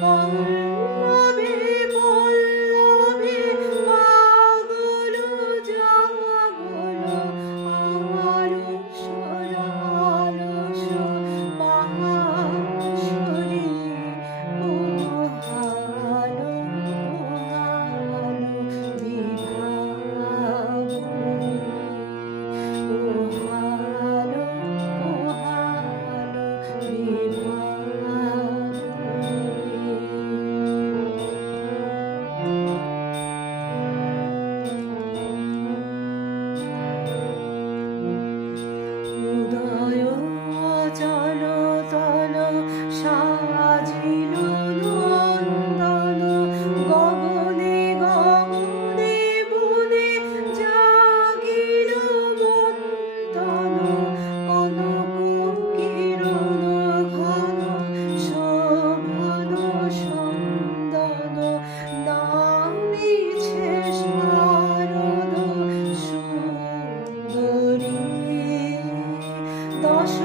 我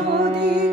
我的